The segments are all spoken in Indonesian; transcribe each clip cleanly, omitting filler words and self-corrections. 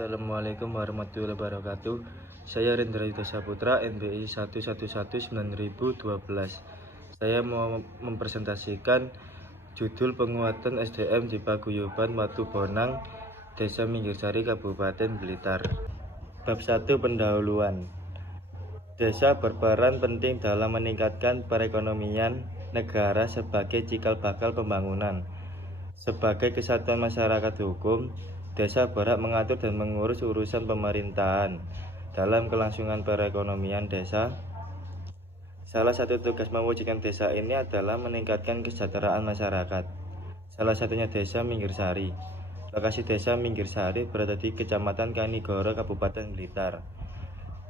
Assalamualaikum warahmatullahi wabarakatuh. Saya Rendra Yuda Saputra, NBI 1119012. Saya mau mempresentasikan judul penguatan SDM di Paguyuban Watu Bonang, Desa Minggirsari, Kabupaten Blitar. Bab 1, pendahuluan. Desa berperan penting dalam meningkatkan perekonomian negara sebagai cikal bakal pembangunan. Sebagai kesatuan masyarakat hukum, desa berhak mengatur dan mengurus urusan pemerintahan. Dalam kelangsungan perekonomian desa, salah satu tugas mewujudkan desa ini adalah meningkatkan kesejahteraan masyarakat. Salah satunya Desa Minggirsari. Lokasi Desa Minggirsari berada di Kecamatan Kanigoro, Kabupaten Blitar.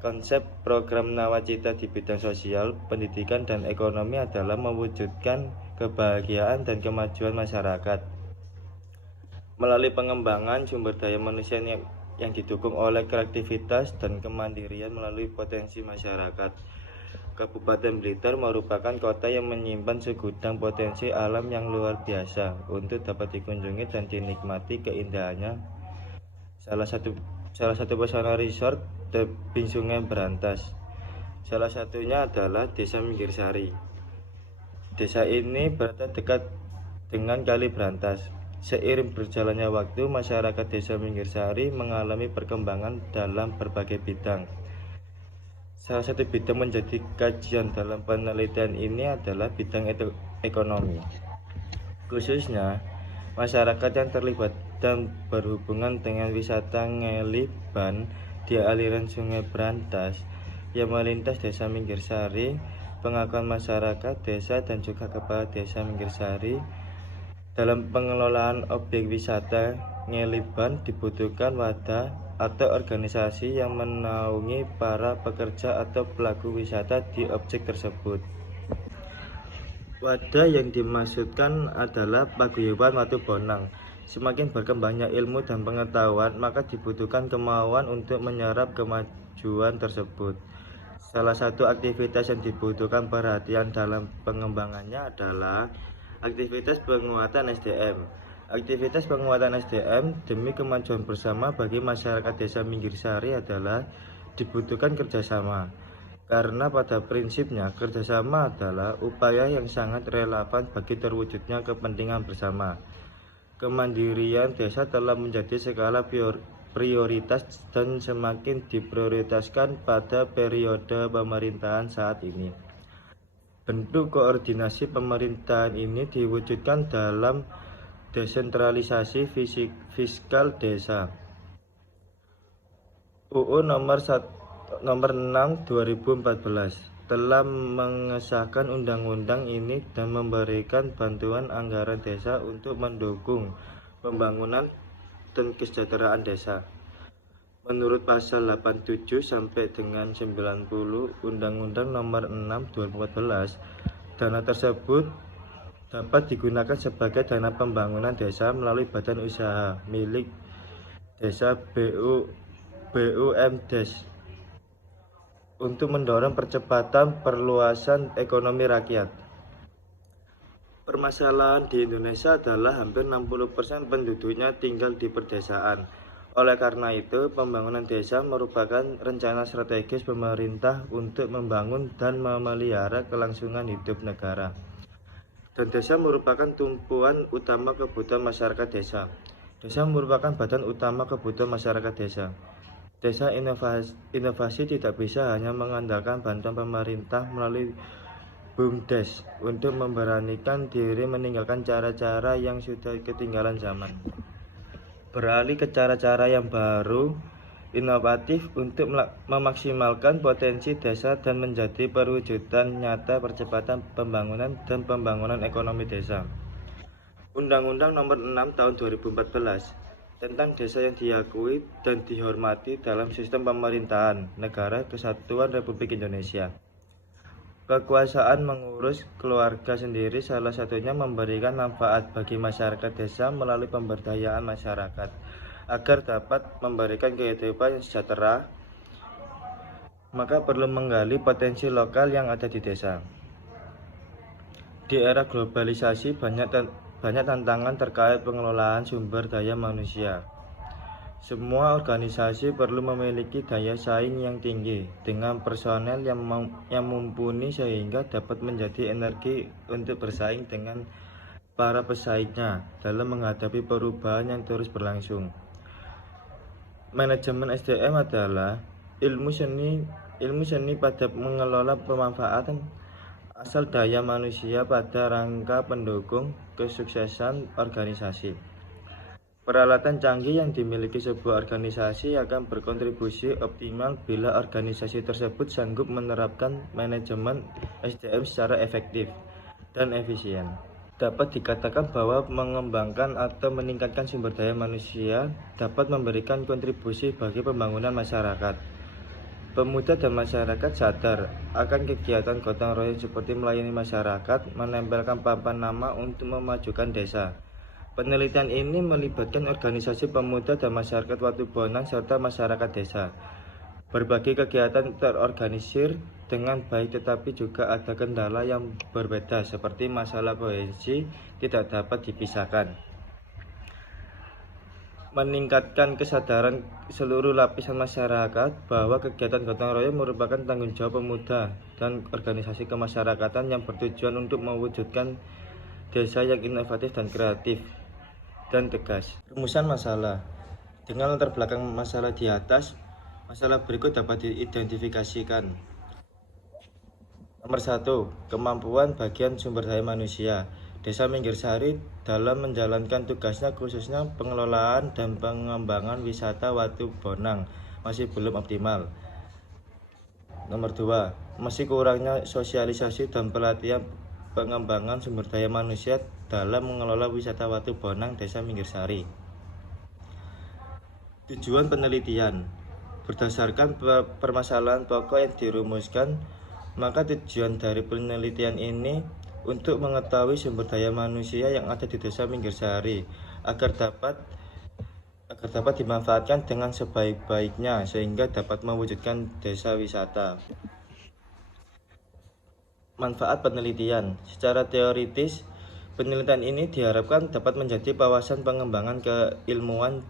Konsep program Nawacita di bidang sosial, pendidikan, dan ekonomi adalah mewujudkan kebahagiaan dan kemajuan masyarakat melalui pengembangan sumber daya manusia yang didukung oleh kreativitas dan kemandirian melalui potensi masyarakat. Kabupaten Blitar merupakan kota yang menyimpan segudang potensi alam yang luar biasa untuk dapat dikunjungi dan dinikmati keindahannya. Salah satu pesona resort tebing Sungai Berantas. Salah satunya adalah Desa Minggirsari. Desa ini berada dekat dengan Kali Berantas. Seiring berjalannya waktu, masyarakat Desa Minggirsari mengalami perkembangan dalam berbagai bidang. Salah satu bidang menjadi kajian dalam penelitian ini adalah bidang ekonomi. Khususnya, masyarakat yang terlibat dan berhubungan dengan wisata ngeliban di aliran Sungai Berantas yang melintas Desa Minggirsari, pengakuan masyarakat desa dan juga kepala Desa Minggirsari dalam pengelolaan objek wisata ngeliban dibutuhkan wadah atau organisasi yang menaungi para pekerja atau pelaku wisata di objek tersebut. Wadah yang dimaksudkan adalah Paguyuban Watu Bonang. Semakin berkembangnya ilmu dan pengetahuan, maka dibutuhkan kemauan untuk menyerap kemajuan tersebut. Salah satu aktivitas yang dibutuhkan perhatian dalam pengembangannya adalah aktivitas penguatan SDM. Aktivitas penguatan SDM demi kemajuan bersama bagi masyarakat Desa Minggirsari adalah dibutuhkan kerjasama. Karena pada prinsipnya kerjasama adalah upaya yang sangat relevan bagi terwujudnya kepentingan bersama. Kemandirian desa telah menjadi skala prioritas dan semakin diprioritaskan pada periode pemerintahan saat ini. Bentuk koordinasi pemerintahan ini diwujudkan dalam desentralisasi fiskal desa. UU nomor 6 2014 telah mengesahkan undang-undang ini dan memberikan bantuan anggaran desa untuk mendukung pembangunan dan kesejahteraan desa. Menurut pasal 87 sampai dengan 90 Undang-Undang Nomor 6 2014, dana tersebut dapat digunakan sebagai dana pembangunan desa melalui badan usaha milik desa BUMDes untuk mendorong percepatan perluasan ekonomi rakyat. Permasalahan di Indonesia adalah hampir 60% penduduknya tinggal di perdesaan. Oleh karena itu, pembangunan desa merupakan rencana strategis pemerintah untuk membangun dan memelihara kelangsungan hidup negara. Dan desa merupakan tumpuan utama kebutuhan masyarakat desa. Desa merupakan badan utama kebutuhan masyarakat desa. Desa inovasi tidak bisa hanya mengandalkan bantuan pemerintah melalui BUMDes untuk memberanikan diri meninggalkan cara-cara yang sudah ketinggalan zaman. Beralih ke cara-cara yang baru, inovatif untuk memaksimalkan potensi desa dan menjadi perwujudan nyata percepatan pembangunan dan pembangunan ekonomi desa. Undang-Undang Nomor 6 Tahun 2014 tentang desa yang diakui dan dihormati dalam sistem pemerintahan Negara Kesatuan Republik Indonesia. Kekuasaan mengurus keluarga sendiri salah satunya memberikan manfaat bagi masyarakat desa melalui pemberdayaan masyarakat agar dapat memberikan kehidupan yang sejahtera, maka perlu menggali potensi lokal yang ada di desa. Di era globalisasi banyak tantangan terkait pengelolaan sumber daya manusia. Semua organisasi perlu memiliki daya saing yang tinggi dengan personel yang mumpuni sehingga dapat menjadi energi untuk bersaing dengan para pesaingnya dalam menghadapi perubahan yang terus berlangsung. Manajemen SDM adalah ilmu seni pada mengelola pemanfaatan asal daya manusia pada rangka pendukung kesuksesan organisasi. Peralatan canggih yang dimiliki sebuah organisasi akan berkontribusi optimal bila organisasi tersebut sanggup menerapkan manajemen SDM secara efektif dan efisien. Dapat dikatakan bahwa mengembangkan atau meningkatkan sumber daya manusia dapat memberikan kontribusi bagi pembangunan masyarakat. Pemuda dan masyarakat sadar akan kegiatan gotong royong seperti melayani masyarakat, menempelkan papan nama untuk memajukan desa. Penelitian ini melibatkan organisasi pemuda dan masyarakat Watubonang serta masyarakat desa. Berbagai kegiatan terorganisir dengan baik, tetapi juga ada kendala yang berbeda seperti masalah kohesi tidak dapat dipisahkan. Meningkatkan kesadaran seluruh lapisan masyarakat bahwa kegiatan gotong royong merupakan tanggung jawab pemuda dan organisasi kemasyarakatan yang bertujuan untuk mewujudkan desa yang inovatif dan kreatif dan tegas. Rumusan masalah. Dengan latar belakang masalah di atas, masalah berikut dapat diidentifikasikan. Nomor 1. Kemampuan bagian sumber daya manusia. Desa Minggirsari dalam menjalankan tugasnya khususnya pengelolaan dan pengembangan wisata Watubonang masih belum optimal. Nomor 2. Masih kurangnya sosialisasi dan pelatihan pengembangan sumber daya manusia dalam mengelola wisata Watubonang Desa Minggirsari. Tujuan penelitian. Berdasarkan permasalahan pokok yang dirumuskan, maka tujuan dari penelitian ini untuk mengetahui sumber daya manusia yang ada di Desa Minggirsari agar dapat dimanfaatkan dengan sebaik-baiknya sehingga dapat mewujudkan desa wisata. Manfaat penelitian. Secara teoritis, penelitian ini diharapkan dapat menjadi wawasan pengembangan keilmuan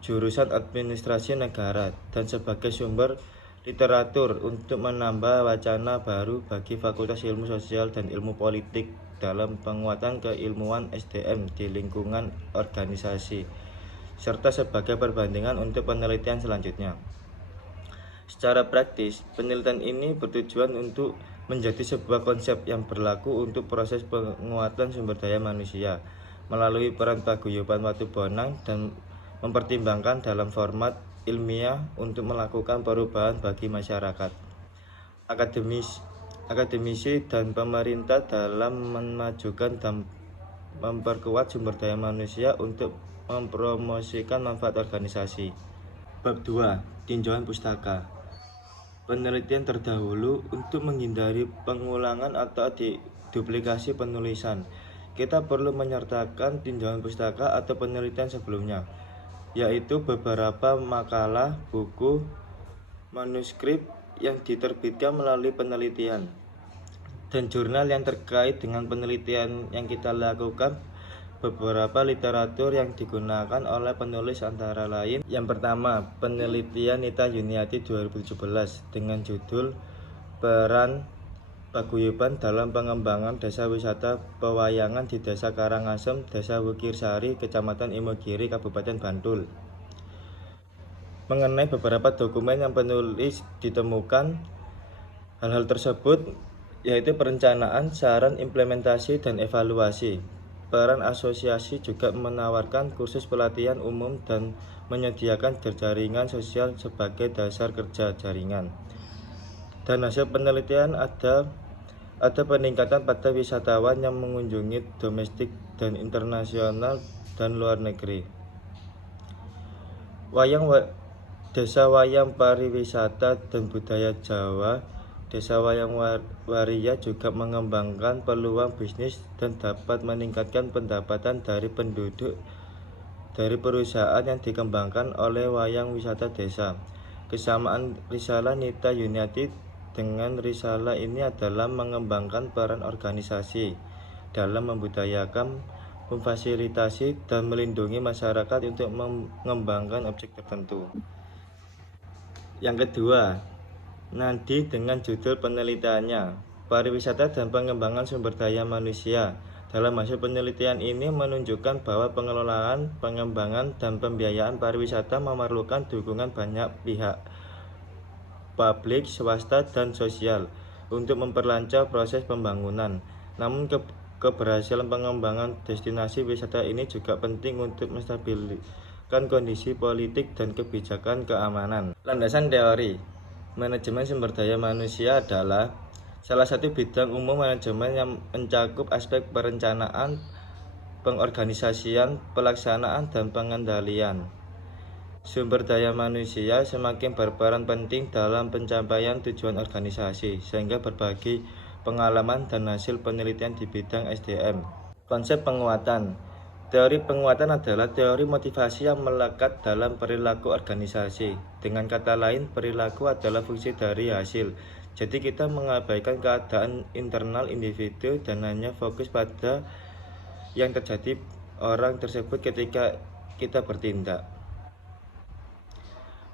jurusan administrasi negara dan sebagai sumber literatur untuk menambah wacana baru bagi Fakultas Ilmu Sosial dan Ilmu Politik dalam penguatan keilmuan SDM di lingkungan organisasi, serta sebagai perbandingan untuk penelitian selanjutnya. Secara praktis, penelitian ini bertujuan untuk menjadi sebuah konsep yang berlaku untuk proses penguatan sumber daya manusia melalui peran paguyuban Watubonang dan mempertimbangkan dalam format ilmiah untuk melakukan perubahan bagi masyarakat. Akademisi dan pemerintah dalam memajukan dan memperkuat sumber daya manusia untuk mempromosikan manfaat organisasi. Bab 2. Tinjauan pustaka. Penelitian terdahulu untuk menghindari pengulangan atau duplikasi penulisan. Kita perlu menyertakan tinjauan pustaka atau penelitian sebelumnya, yaitu beberapa makalah, buku, manuskrip yang diterbitkan melalui penelitian, dan jurnal yang terkait dengan penelitian yang kita lakukan. Beberapa literatur yang digunakan oleh penulis antara lain: yang pertama, penelitian Nita Yuniati 2017 dengan judul Peran Paguyuban dalam Pengembangan Desa Wisata Pewayangan di Desa Karangasem, Desa Wukirsari, Kecamatan Imogiri, Kabupaten Bantul. Mengenai beberapa dokumen yang penulis ditemukan hal-hal tersebut, yaitu perencanaan, saran, implementasi, dan evaluasi. Peran asosiasi juga menawarkan kursus pelatihan umum dan menyediakan jaringan sosial sebagai dasar kerja jaringan. Dan hasil penelitian ada peningkatan pada wisatawan yang mengunjungi domestik dan internasional dan luar negeri. Desa Wayang Pariwisata dan Budaya Jawa, Desa Wayang Waria juga mengembangkan peluang bisnis dan dapat meningkatkan pendapatan dari penduduk dari perusahaan yang dikembangkan oleh wayang wisata desa. Kesamaan risalah Nita Yuniati dengan risalah ini adalah mengembangkan peran organisasi dalam membudayakan memfasilitasi dan melindungi masyarakat untuk mengembangkan objek tertentu. Yang kedua, nanti dengan judul penelitiannya, pariwisata dan pengembangan sumber daya manusia. Dalam hasil penelitian ini menunjukkan bahwa pengelolaan, pengembangan, dan pembiayaan pariwisata memerlukan dukungan banyak pihak, publik, swasta, dan sosial, untuk memperlancar proses pembangunan. Namun keberhasilan pengembangan destinasi wisata ini juga penting untuk menstabilkan kondisi politik dan kebijakan keamanan. Landasan teori manajemen sumber daya manusia adalah salah satu bidang umum manajemen yang mencakup aspek perencanaan, pengorganisasian, pelaksanaan, dan pengendalian. Sumber daya manusia semakin berperan penting dalam pencapaian tujuan organisasi, sehingga berbagi pengalaman dan hasil penelitian di bidang SDM. Konsep penguatan. Teori penguatan adalah teori motivasi yang melekat dalam perilaku organisasi. Dengan kata lain, perilaku adalah fungsi dari hasil. Jadi kita mengabaikan keadaan internal individu dan hanya fokus pada yang terjadi orang tersebut ketika kita bertindak.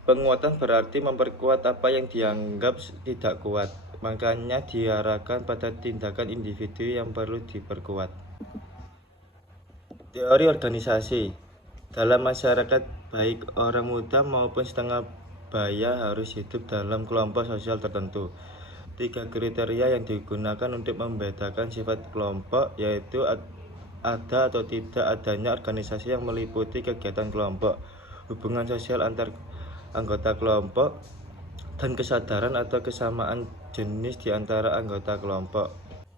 Penguatan berarti memperkuat apa yang dianggap tidak kuat, makanya diarahkan pada tindakan individu yang perlu diperkuat. Teori organisasi. Dalam masyarakat, baik orang muda maupun setengah baya harus hidup dalam kelompok sosial tertentu. 3 kriteria yang digunakan untuk membedakan sifat kelompok yaitu ada atau tidak adanya organisasi yang meliputi kegiatan kelompok, hubungan sosial antar anggota kelompok, dan kesadaran atau kesamaan jenis di antara anggota kelompok.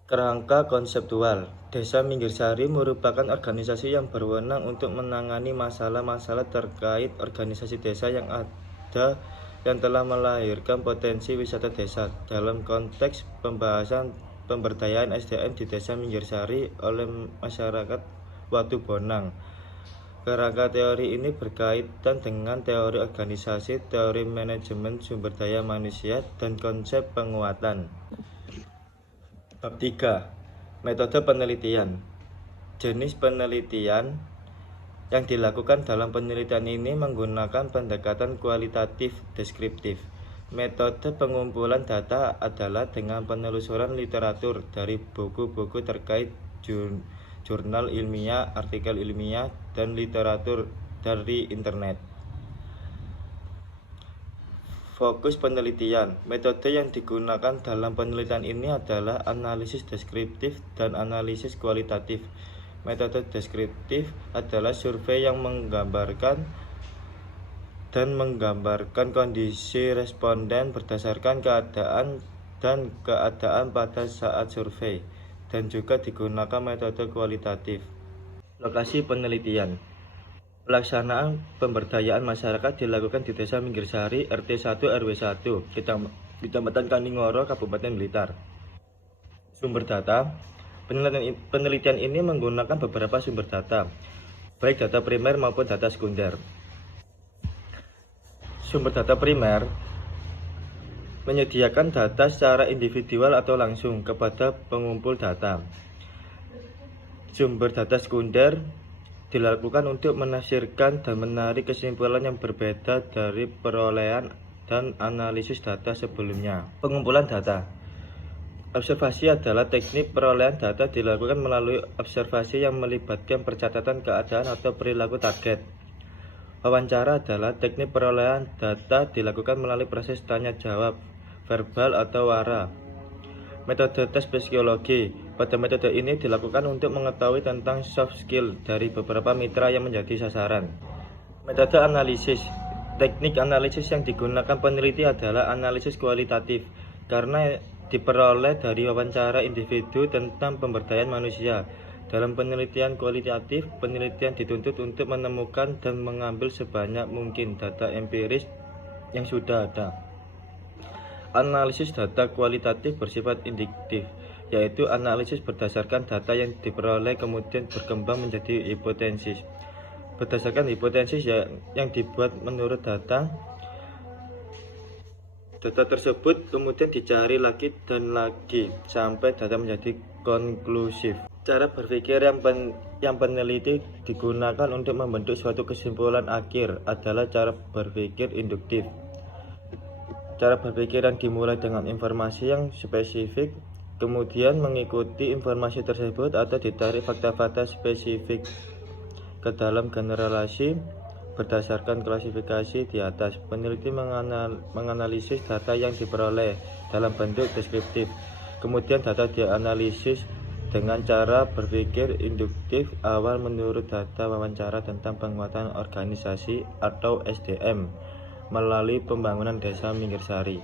Kerangka konseptual. Desa Minggirsari merupakan organisasi yang berwenang untuk menangani masalah-masalah terkait organisasi desa yang ada yang telah melahirkan potensi wisata desa. Dalam konteks pembahasan pemberdayaan SDM di Desa Minggirsari oleh masyarakat Watu Bonang. Kerangka teori ini berkaitan dengan teori organisasi, teori manajemen sumber daya manusia, dan konsep penguatan. Bab 3. Metode penelitian. Jenis penelitian yang dilakukan dalam penelitian ini menggunakan pendekatan kualitatif deskriptif. Metode pengumpulan data adalah dengan penelusuran literatur dari buku-buku terkait jurnal ilmiah, artikel ilmiah, dan literatur dari internet. Fokus penelitian. Metode yang digunakan dalam penelitian ini adalah analisis deskriptif dan analisis kualitatif. Metode deskriptif adalah survei yang menggambarkan kondisi responden berdasarkan keadaan pada saat survei, dan juga digunakan metode kualitatif. Lokasi penelitian. Pelaksanaan pemberdayaan masyarakat dilakukan di Desa Minggirsari, RT 1 RW 1, Kecamatan Kaningoro, Kabupaten Blitar. Sumber data. Penelitian ini menggunakan beberapa sumber data, baik data primer maupun data sekunder. Sumber data primer menyediakan data secara individual atau langsung kepada pengumpul data. Sumber data sekunder dilakukan untuk menafsirkan dan menarik kesimpulan yang berbeda dari perolehan dan analisis data sebelumnya. Pengumpulan data. Observasi adalah teknik perolehan data dilakukan melalui observasi yang melibatkan percatatan keadaan atau perilaku target. Wawancara adalah teknik perolehan data dilakukan melalui proses tanya jawab, verbal atau wara. Metode tes psikologi. Pada metode ini dilakukan untuk mengetahui tentang soft skill dari beberapa mitra yang menjadi sasaran. Metode analisis. Teknik analisis yang digunakan peneliti adalah analisis kualitatif, karena diperoleh dari wawancara individu tentang pemberdayaan manusia. Dalam penelitian kualitatif, penelitian dituntut untuk menemukan dan mengambil sebanyak mungkin data empiris yang sudah ada. Analisis data kualitatif bersifat induktif, yaitu analisis berdasarkan data yang diperoleh kemudian berkembang menjadi hipotesis. Berdasarkan hipotesis yang dibuat menurut data tersebut kemudian dicari lagi dan lagi sampai data menjadi konklusif. Cara berpikir yang peneliti digunakan untuk membentuk suatu kesimpulan akhir adalah cara berpikir induktif. Cara berpikir yang dimulai dengan informasi yang spesifik, kemudian mengikuti informasi tersebut atau ditarik fakta-fakta spesifik ke dalam generalisasi berdasarkan klasifikasi di atas. Peneliti menganalisis data yang diperoleh dalam bentuk deskriptif. Kemudian data dianalisis dengan cara berpikir induktif awal menurut data wawancara tentang penguatan organisasi atau SDM melalui pembangunan desa Minggirsari.